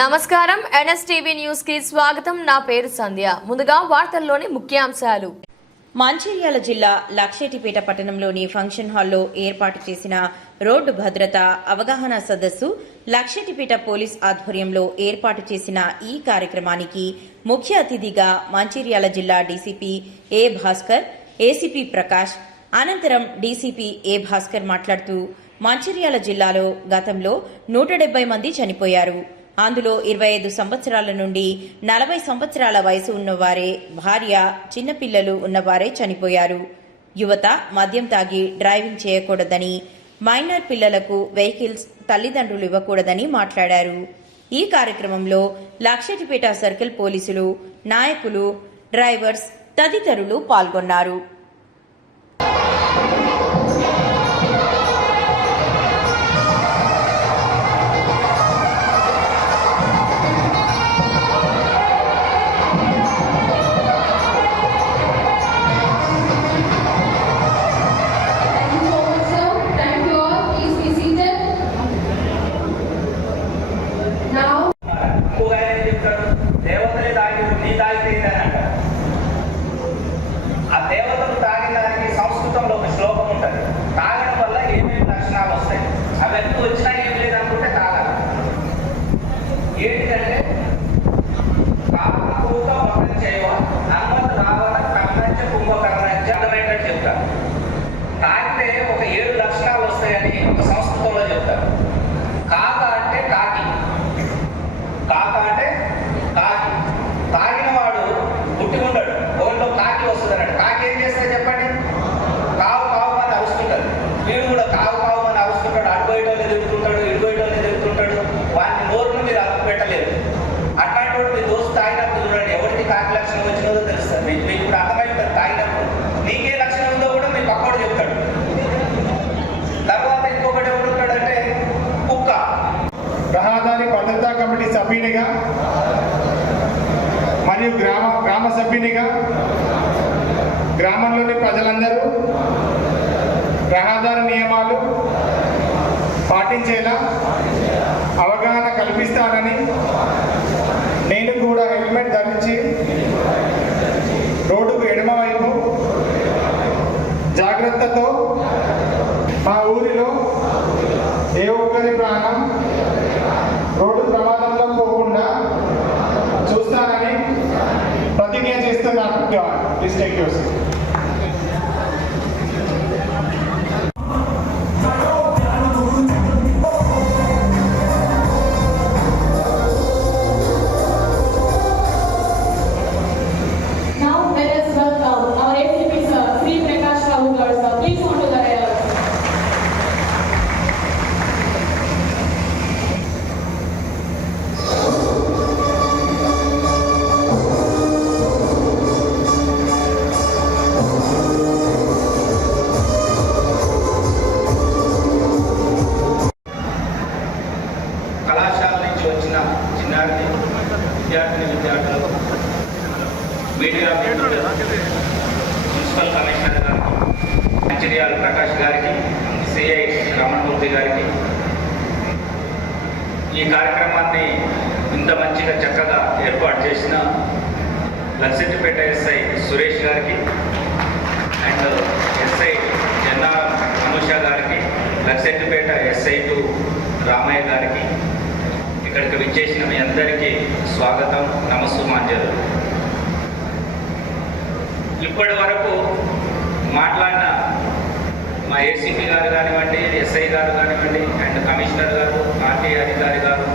నమస్కారం NSTV news కి స్వాగతం. నా పేరు సంధ్య. ముందుగా వార్తల్లోని ముఖ్యాంశాలు. మంచిర్యాల జిల్లా లక్షెట్టిపేట పట్టణంలోని ఫంక్షన్ హాల్లో ఏర్పాటు చేసిన రోడ్డు భద్రత అవగాహన సదస్సు లక్షెట్టిపేట పోలీస్ ఆధ్వర్యంలో ఏర్పాటు చేసిన ఈ కార్యక్రమానికి ముఖ్య అతిథిగా మంచిర్యాల జిల్లా డీసీపీ ఏ భాస్కర్, ఏసీపీ ప్రకాష్, అనంతరం డీసీపీ ఏ భాస్కర్ మాట్లాడుతూ మంచిర్యాల జిల్లాలో గతంలో 170 మంది చనిపోయారు. అందులో 25 సంవత్సరాల నుండి 40 సంవత్సరాల వయసు ఉన్నవారే, భార్య, చిన్నపిల్లలు ఉన్నవారే చనిపోయారు. యువత మద్యం తాగి డ్రైవింగ్ చేయకూడదని, మైనర్ పిల్లలకు వెహికల్స్ తల్లిదండ్రులు ఇవ్వకూడదని మాట్లాడారు. ఈ కార్యక్రమంలో లక్షెట్టిపేట సర్కిల్ పోలీసులు, నాయకులు, డ్రైవర్స్ తదితరులు పాల్గొన్నారు. తాగితే ఒక 7 లక్షణాలు వస్తాయని ఒక సంస్కృతంలో చెప్తారు. కాక అంటే కాకి, కాక అంటే కాకి. తాగిన వాడు పుట్టి ఉండడు, ఒళ్ళో కాకి వస్తుంది అన్నాడు. కాకి ఏం చేస్తుంది చెప్పండి? కావు కావు అని అరుస్తుంటాడు. వీడు కూడా కావు కావు అని అరుస్తుంటాడు. అడ్డుపోయేటోళ్ళు తిరుగుతుంటాడు, ఇడిపోయేటోళ్ళు తిరుగుతుంటాడు. వాడిని నోరును మీరు అలా పెట్టలేరు. అట్లాంటి వాడు మీ దోస్తు తాగినప్పుడు చూడండి, ఎవరికి కాకి లక్షణం వచ్చినదో తెలుస్తుంది. మీకు ఇప్పుడు అర్థమైపోతుంది. తాగినప్పుడు నీకే లక్షణం ఉందో కూడా మీ పక్కోడు చెప్తాడు. తర్వాత ఇంకొకటి ఎవరుంటాడంటే కుక్క. రహదారి భద్రతా కమిటీ సభ్యునిగా మరియు గ్రామ సభ్యునిగా గ్రామంలోని ప్రజలందరూ రహదారి నియమాలు పాటించేలా అవగాహన కల్పిస్తానని, నేను కూడా హెల్మెట్ ధరించి రోడ్డుకు ఎడమవైపు జాగ్రత్తతో మా ఊరిలో ఏ ఒక్కరి ప్రాణం రోడ్డు ప్రమాదంలో పోకుండా చూస్తానని ప్రతిజ్ఞ చేస్తున్నాను. Please take your seat. విద్యార్థులు, మీడియా మున్సిపల్ కమిషనర్ గారు మంచిర్యాల ప్రకాష్ గారికి, సిఐ రమణమూర్తి గారికి, ఈ కార్యక్రమాన్ని ఇంత మంచిగా చక్కగా ఏర్పాటు చేసిన లక్షెట్టిపేట ఎస్ఐ సురేష్ గారికి అండ్ ఎస్ఐ జన్నారం అనుష గారికి, లక్షెట్టిపేట ఎస్ఐ2 రామయ్య గారికి, ఇక్కడికి విచ్చేసిన మీ అందరికీ స్వాగతం, నమస్సుమాంజలు. ఇప్పటి వరకు మాట్లాడిన మా ఏసీపీ గారు కానివ్వండి, ఎస్ఐ గారు కానివ్వండి, అండ్ కమిషనర్ గారు, ఆర్టీఐ అధికారి గారు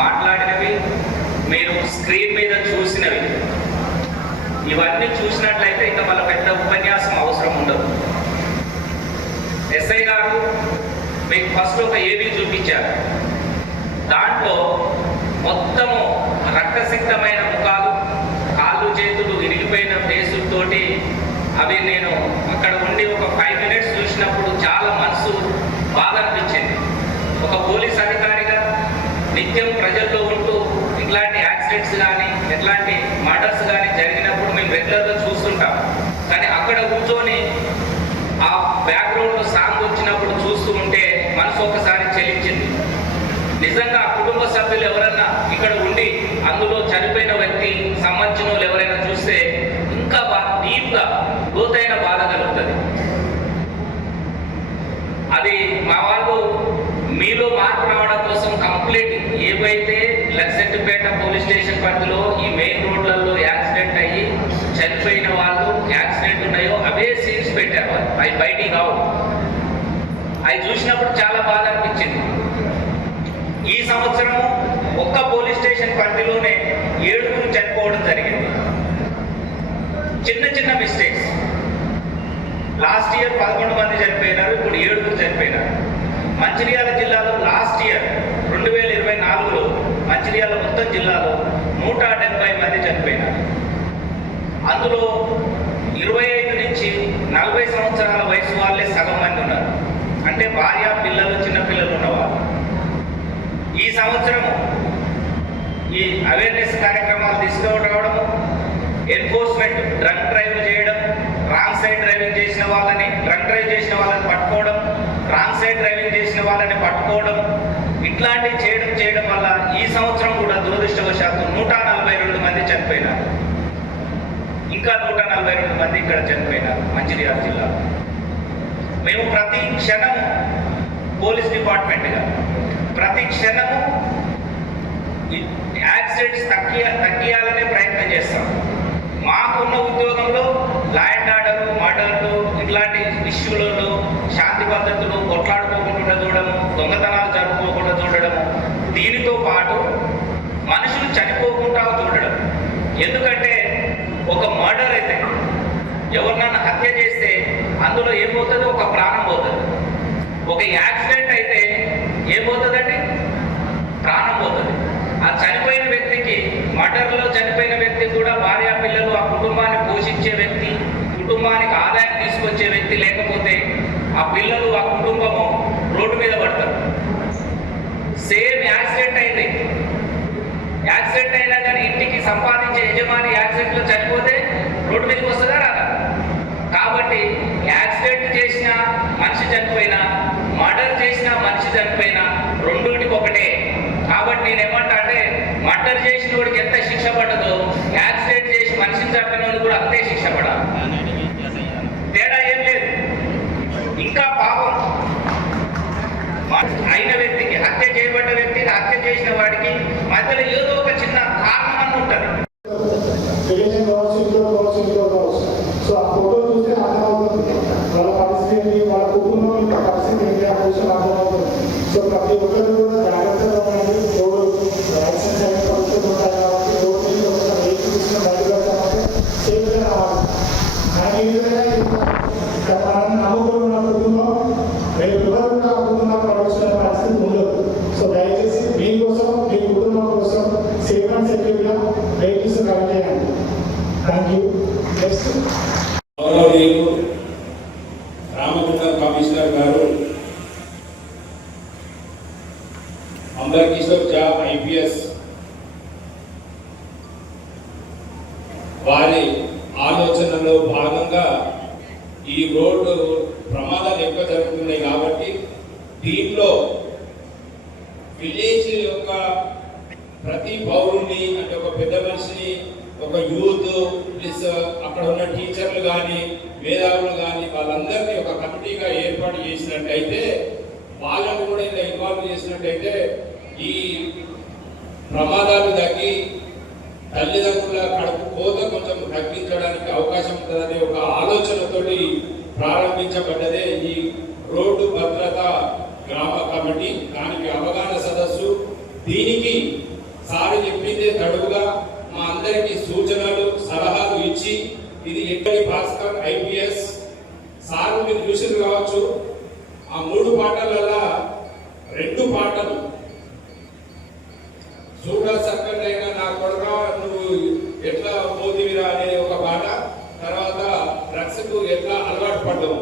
మాట్లాడినవి మీరు స్క్రీన్ మీద చూసినవి. ఇవన్నీ చూసినట్లయితే ఇంకా మళ్ళీ పెద్ద ఉపన్యాసం అవసరం ఉండదు. ఎస్ఐ గారు మీకు ఫస్ట్ ఒక ఏబీ చూపించారు. దాంట్లో మొత్తము రక్తసిక్తమైన ముఖాలు, కాళ్ళు చేతులు ఇరిగిపోయిన ఫేసులతోటి అవి నేను అక్కడ ఉండి ఒక 5 మినిట్స్ చూసినప్పుడు చాలా మనసు బాధ అనిపించింది. ఒక పోలీస్ అధికారిగా నిత్యం ప్రజల్లో ఉంటూ ఇట్లాంటి యాక్సిడెంట్స్ కానీ ఎట్లాంటి మర్డర్స్ కానీ జరిగినప్పుడు మేము రెగ్యులర్గా చూస్తుంటాం. కానీ అక్కడ కూర్చొని ఆ బ్యాక్గ్రౌండ్లో సాంగ్ వచ్చినప్పుడు చూస్తూ ఉంటే మనసు ఒకసారి చెలించింది. నిజంగా ఆ కుటుంబ సభ్యులు ఎవరైనా ఇక్కడ ఉండి అందులో చనిపోయిన వ్యక్తి సంబంధించిన వాళ్ళు ఎవరైనా చూస్తే ఇంకా డీప్గా లోతైన బాధ కలుగుతుంది. అది మా వాళ్ళు మీలో మార్పు రావడం కోసం కంప్లీట్ ఏవైతే లక్సెట్టిపేట పోలీస్ స్టేషన్ పరిధిలో ఈ మెయిన్ రోడ్లలో యాక్సిడెంట్ అయ్యి చనిపోయిన వాళ్ళు యాక్సిడెంట్ ఉన్నాయో అవే సీన్స్ పెట్టారు. అవి బయటికి రావు. అవి చూసినప్పుడు చాలా బాధ అనిపించింది. ఈ సంవత్సరము ఒక్క పోలీస్ స్టేషన్ పరిధిలోనే 7 చనిపోవడం జరిగింది. చిన్న చిన్న మిస్టేక్స్. లాస్ట్ ఇయర్ 11 మంది చనిపోయినారు, ఇప్పుడు 7 చనిపోయినారు. మంచిర్యాల జిల్లాలో లాస్ట్ ఇయర్ 2024లో మంచిర్యాల మొత్తం జిల్లాలో 170 మంది చనిపోయినారు. అందులో 25 నుంచి 40 సంవత్సరాల వయసు వాళ్ళే సగం మంది ఉన్నారు. అంటే భార్య పిల్లలు చిన్నపిల్లలు ఉన్నవాళ్ళు. ఈ సంవత్సరము ఈ అవేర్నెస్ కార్యక్రమాలు తీసుకురావడము, ఎన్ఫోర్స్మెంట్ డ్రంక్ డ్రైవ్ చేయడం, రాంగ్ సైడ్ డ్రైవింగ్ చేసిన వాళ్ళని డ్రంక్ డ్రైవ్ చేసిన వాళ్ళని పట్టుకోవడం, రాంగ్ సైడ్ డ్రైవింగ్ చేసిన వాళ్ళని పట్టుకోవడం, ఇట్లాంటివి చేయడం వల్ల ఈ సంవత్సరం కూడా దురదృష్టవశాత్తు 142 మంది చనిపోయినారు. ఇంకా 142 మంది ఇక్కడ చనిపోయినారు మంచిర్యాల జిల్లాలో. మేము ప్రతి క్షణము పోలీస్ డిపార్ట్మెంట్గా ప్రతి క్షణము యాక్సిడెంట్స్ తగ్గియాలనే ప్రయత్నం చేస్తాం. మాకున్న ఉద్యోగంలో లా అండ్ ఆర్డర్, మర్డర్లు ఇట్లాంటి ఇష్యూలలో శాంతి భద్రతలు కొట్లాడుకోకుండా చూడడము, దొంగతనాలు జరుపుకోకుండా చూడడము, దీనితో పాటు మనుషులు చనిపోకుండా చూడడం. ఎందుకంటే ఒక మర్డర్ అయితే ఎవరినైనా హత్య చేస్తే అందులో ఏమవుతుంది? ఒక ప్రాణం పోతుంది. ఒక యాక్సిడెంట్ అయితే ఏమవుతుందండి? ప్రాణం పోతుంది. ఆ చనిపోయిన వ్యక్తికి, మర్డర్లో చనిపోయిన వ్యక్తి కూడా భార్య పిల్లలు, ఆ కుటుంబాన్ని పోషించే వ్యక్తి, కుటుంబానికి ఆదాయం తీసుకొచ్చే వ్యక్తి లేకపోతే ఆ పిల్లలు, ఆ కుటుంబము రోడ్డు మీద పడతారు. సేమ్ యాక్సిడెంట్ అయింది. యాక్సిడెంట్ అయినా కానీ ఇంటికి సంపాదించే యజమాని యాక్సిడెంట్లో చనిపోతే రోడ్డు మీదకి వస్తుందా రాదా? కాబట్టి యాక్సిడెంట్ చేసిన మనిషి చనిపోయినా, మర్డర్ చేసిన మనిషి చనిపోయినా రెండింటికి ఒకటే. కాబట్టి నేనేమంటా అంటే మర్డర్ చేసిన వాడికి ఎంత శిక్ష పడదో యాక్సిడెంట్ చేసి మనిషిని చంపిన వాడికి కూడా అంతే శిక్ష పడాలి. తేడా ఏం లేదు. ఇంకా పాపం అయిన వ్యక్తికి, హత్య చేయబడ్డ వ్యక్తికి, హత్య చేసిన వాడికి మధ్యలో ఏదో ఒక చిన్న కారణం అని ఉంటుంది. సో ఆ ఫోటో చూస్తే అర్థమవుతుంది వాళ్ళ పరిస్థితి, వాళ్ళ కుటుంబం పరిస్థితి ఏంటి, ఆ విషయం అర్థమవుతుంది. సో ప్రతి ఒక్కరు కూడా జాగ్రత్తగా ఉండండి. రోడ్డు యాక్సిడెంట్ అయిన పరిస్థితులు ఉంటాయి కాబట్టి రోడ్డు మీద ఒక వెహికల్ తీసుకుని బయటకు వెళ్తామంటే సేఫ్గా రావాలి. కానీ ఈ విధంగా మనం నమ్ముకున్న కుటుంబం రేపు ఎవరు కూడా కుటుంబం ప్రవేశించిన పరిస్థితి ఉండదు. సో దయచేసి మీకోసం, మీ కుటుంబం కోసం సేఫ్ అండ్ సెక్యూర్గా వెహికల్స్ రన్ చేయండి. Thank you. Next Ramagundam commissioner గారు అంబర్ కిషోర్ ఝా IPS వారి ఆలోచనలో భాగంగా ఈ రోడ్డు ప్రమాదాలు ఎక్కువ జరుగుతున్నాయి కాబట్టి దీంట్లో విలేజ్ యొక్క ప్రతి పౌరుణ్ణి, అంటే ఒక పెద్ద మనిషిని, ఒక యూత్ ప్లస్ అక్కడ ఉన్న టీచర్లు కానీ, మేధావులు కానీ, వాళ్ళందరినీ ఒక కమిటీగా ఏర్పాటు చేసినట్టయితే, వాళ్ళని కూడా ఇలా ఇన్వాల్వ్ చేసినట్టయితే ఈ ప్రమాదాలు తగ్గి తల్లిదండ్రుల కడుపు కోత కొంచెం తగ్గించడానికి అవకాశం ఉంటుందనే ఒక ఆలోచనతోటి ప్రారంభించబడ్డదే ఈ రోడ్డు భద్రత గ్రామ కమిటీ. దానికి అవగాహన సదస్సు. దీనికి సారు చెప్పిందే తడువుగా మా అందరికీ సూచనలు, సలహాలు ఇచ్చి, ఇది ఎక్కడి భాస్కర్ IPS సార్ మీరు చూసి కావచ్చు. ఆ 3 పాటలలో 2 పాటలు చూడ చక్కనైనా నా కొడుక నువ్వు ఎట్లా పోతివిరా అనే ఒక పాట, తర్వాత డ్రగ్స్కు ఎట్లా అలవాటు పడ్డాము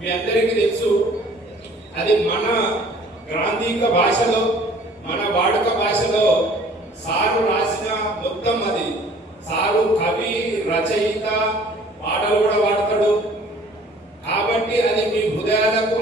మీ అందరికీ తెలుసు. అది మన గ్రాంధిక భాషలో, మన వాడుక భాషలో సారు రాసిన మొత్తం, అది సారు కవి, రచయిత, పాటలు కూడా వాడతాడు. కాబట్టి అది మీ హృదయాలకు